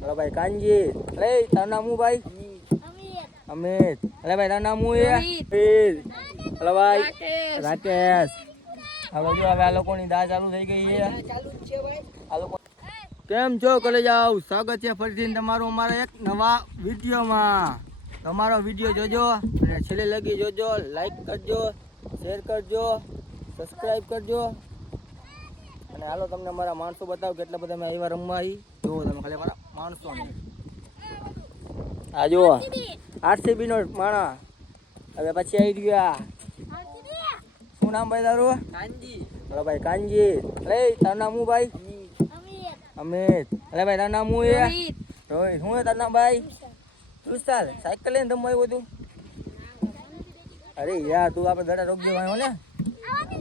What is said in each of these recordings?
Hello भाई कांजी अरे तारू नाम हूँ भाई अमित अरे भाई तारू नाम हूँ ये हेलो भाई राकेश હવે જો હવે આ લોકોની દા ચાલુ થઈ ગઈ છે આ લોકો કેમ છો કોલેજ આવ સ્વાગત છે ફરીથી તમારું અમારા એક નવા વિડીયોમાં તમારો વિડીયો જોજો અને છેલ્લે લગી જોજો લાઈક કરજો શેર કરજો સબસ્ક્રાઇબ કરજો અને હાલો તમને અમારા માણસો બતાવો કેટલા બધા મેં આવ્યા રમવા આવી જુઓ તમે ખાલી અમારા માણસો આ જુઓ RCB નો માણા હવે પછી આવી ગયા શું નામ ભાઈ તારું કાંજી અરે ભાઈ કાંજી અરે તારું નામ હું ભાઈ અમિત અરે ભાઈ તારું નામ હું એ રોહિત શું હે તારું નામ ભાઈ તું ચાલ સાયકલ લઈને રમવા આવ્યો તું અરે યાર તું આપણે ગળા રોક દેવાનો ને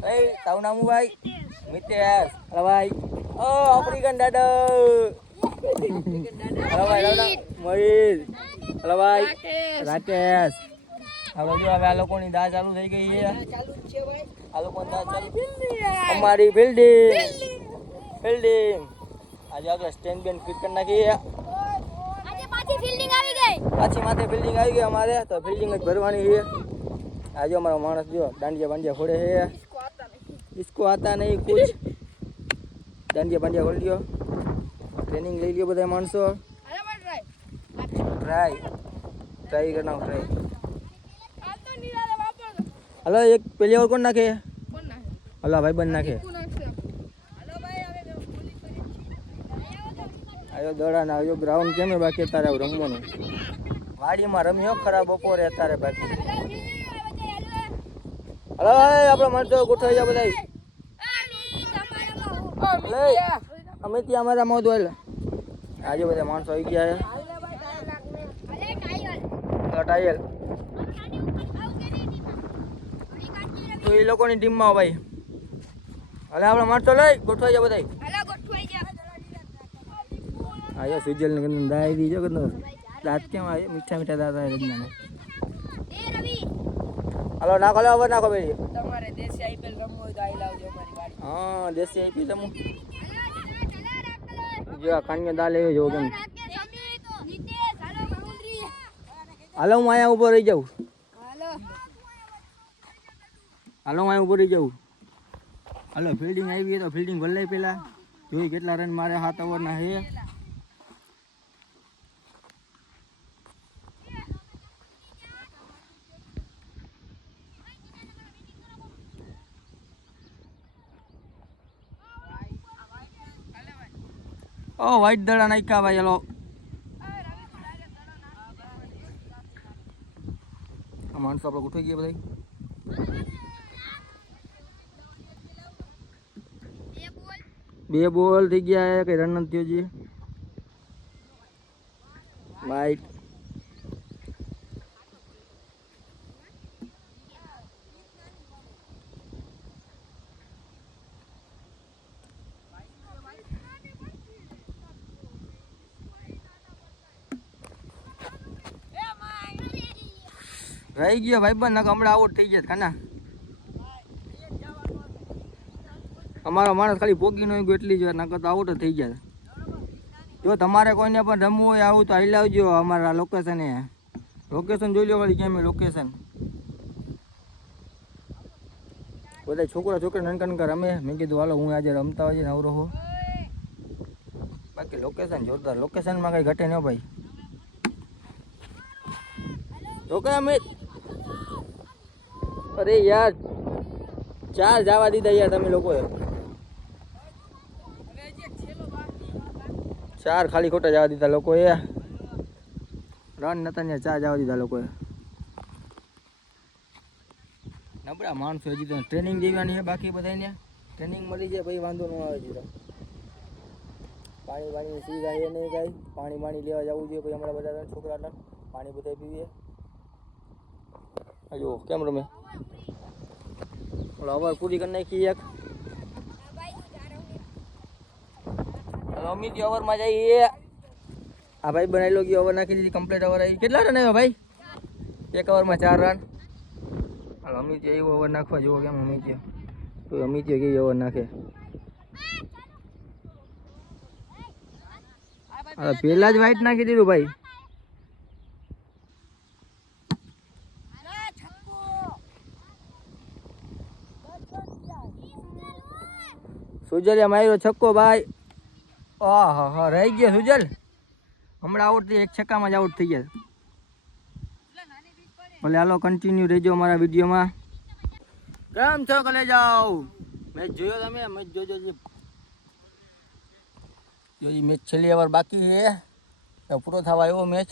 અરે તારું નામ હું ભાઈ મિતેશ અરે ભાઈ ઓ આફ્રિકન દાદા અરે ભાઈ મયુર અરે ભાઈ રાકેશ હવે જો હવે આ લોકોની દા ચાલુ થઈ ગઈ છે આ લોકોની દા ચાલુ અમારી બિલ્ડિંગ આજે આગળ સ્ટેન્ડ બેન્ડ ફિટ કરી નાખી આજે પાછી બિલ્ડિંગ આવી ગઈ પાછી માથે બિલ્ડિંગ આવી ગઈ અમારે તો બિલ્ડિંગ જ ભરવાની છે આજે અમારો માણસ જો દાંડિયા બાંડિયા ખોડે છે इसको आता नहीं कुछ દાંડિયા બાંડિયા ખોલી લ્યો ટ્રેનિંગ લઈ લ્યો બધા માણસો ટ્રાય કરना ट्राई हेलो एक पहले और कौन नाखे हेलो भाई बन नाखे आयो दड़ा ना आयो ग्राउंड केम बाकी तारे रमवानुं वाडीमां रम्यो खरा बपोरे अत्यारे बाकी हेलो आपणे माणसो गोठवाई जा बधाई अमित अमारा मौज होल आज बधा माणसो आई गया है टायल तो ये लोगों टीम में भाई हले આપણે મારતો લઈ ગોઠવાઈ જા બધાય હલે ગોઠવાઈ જા આયા સુજલ ને ગંદા આવી દીજો કે દાંત કેમ આવે મીઠા મીઠા દાંત આવે ગંદા એ રવિ હલો નાખો લે ઓવર નાખો બેડી તમારે દેશી આઈપીએલ રમવું હોય તો આઈ લાવજો અમારી ગાડી હા દેશી આઈપીએલ રમવું જો કાન્યો દા લેજો જો કેમ હાલો હું અહીંયા ઊભો રહી જાઉં હાલો હું ઊભો રહી જાઉં હાલો ફિલ્ડિંગ આવી તો ફિલ્ડિંગ ભલે પેલા જોઈ કેટલા રન મારે 7 ઓવરના હે ઓ વ્હાઈટ દડા નાખ્યા ભાઈ હાલો આ માણસો આપણે ઉઠી ગયા બધા બે બોલ થઈ ગયા કઈ રન નથી થયો છે વાઈટ રહી ગયો ભાઈ બંધ હમણાં આઉટ થઈ જાય ખાના અમારો માણસ ખાલી ભોગી નો ગયો એટલી જ નકર તો આઉટ થઈ જાય જો તમારે કોઈને પણ રમવું હોય આવું તો આવી લાવજો અમારા લોકેશન જોઈ લો ખાલી કેમ લોકેશન બધા છોકરા નનકન રમે મેં કીધું હાલો હું આજે રમતા હોય નવરો હો બાકી લોકેશન જોરદાર લોકેશનમાં કઈ ઘટે ન ભાઈ રોકે અમિત અરે યાર 4 જવા દીધા યાર તમે લોકોએ 4 ખાલી ખોટા જવા દીધા લોકોએ રન નતા ને 4 જવા દીધા લોકોએ નબળા માણસો હજી તો ટ્રેનિંગ દેવાની છે બાકી બધાને ટ્રેનિંગ મળી જાય ભાઈ વાંધો ન આવે જીરો પાણી સુવિધા એ નહીં કાંઈ પાણી લેવા જવું જોઈએ ભાઈ અમારા બધા છોકરાના પાણી બધા પીવીએ અયો કેમ રમે ઓલા ઓવર પૂરી કરી નાખી એક હલો અમિત ઓવરમાં જઈએ આ ભાઈ બનાવી લો ઓવર નાખી દીધી કમ્પ્લીટ ઓવર આવી કેટલા રન આવ્યો ભાઈ એક ઓવરમાં 4 રન હાલો અમિત એવો ઓવર નાખવા જેવો કેમ અમિત કેવી ઓવર નાખે હવે પેલા જ વ્હાઈટ નાખી દીધું ભાઈ. સુજલે માર્યો છક્કો ભાઈ. ઓહો રહી ગયો સુજલ. હમણાં આઉટ થઈ, એક છક્કામાં જ આઉટ થઈ ગયા. ભલે હાલો કન્ટિન્યુ રહેજો અમારા વિડીયોમાં. કેમ છો કલેજાઓ? મેચ જોયો તમે? મેચ જોજો. જોજી મેચ છેલ્લી ઓવર બાકી છે, પૂરો થવા આવ્યો મેચ.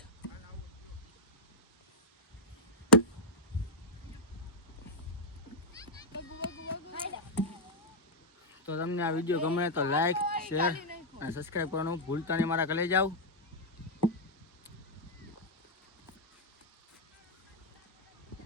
તો તમને આ વિડીયો ગમે તો લાઈક, શેર અને સબસ્ક્રાઈબ કરવાનું ભૂલતા નહીં મારા કલેજાઓ.